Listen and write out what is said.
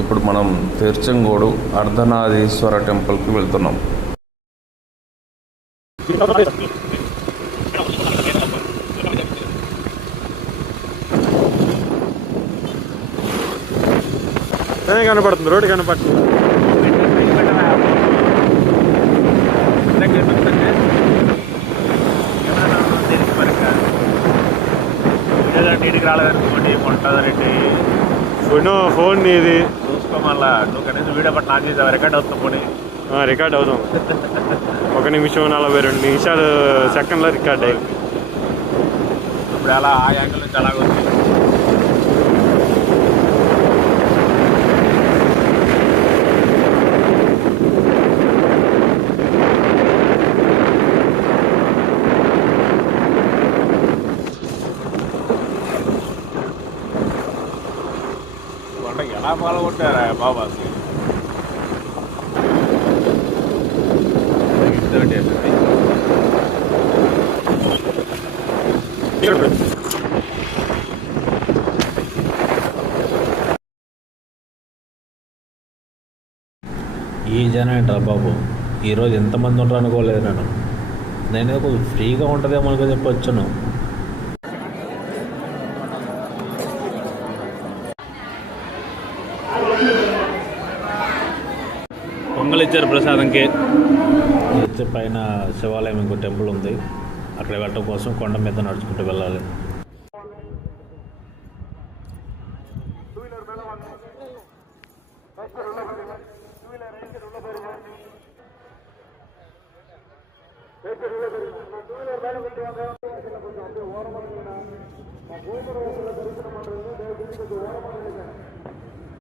ఇప్పుడు మనం తీర్చంగోడు అర్ధనారీశ్వర టెంపుల్కి వెళ్తున్నాం. కనపడుతుంది, రోడ్డు కనపడుతుంది. నీటికి రాలేదనుకోండి కొంటదండి ఫోన్ ఇది చూసుకో. మళ్ళా నువ్వు కనీసం వీడియో పట్ల నాకు చేసావు, రికార్డ్ అవుతుంది పోనీ. రికార్డ్ అవుతాం. 1 నిమిషం 42 నిమిషాలు సెకండ్లో రికార్డ్ అయ్యి ఇప్పుడు అలా ఆ యాంగిల్ నుంచి అలాగ ఉంది. ఎలా పాల్గొంటారా బాబా? ఈ జనం ఏంట్రా బాబు, ఈరోజు ఎంతమంది ఉంటారు అనుకోలేదు. నేను కొంచెం ఫ్రీగా ఉంటుందేమో అనుకో చెప్పొచ్చును. పొంగల్ ఇచ్చారు ప్రసాదంకి. వచ్చే పైన శివాలయం ఇంకో టెంపుల్ ఉంది, అక్కడ వెళ్ళడం కోసం కొండ మీద నడుచుకుంటూ వెళ్ళాలి. ఓరమని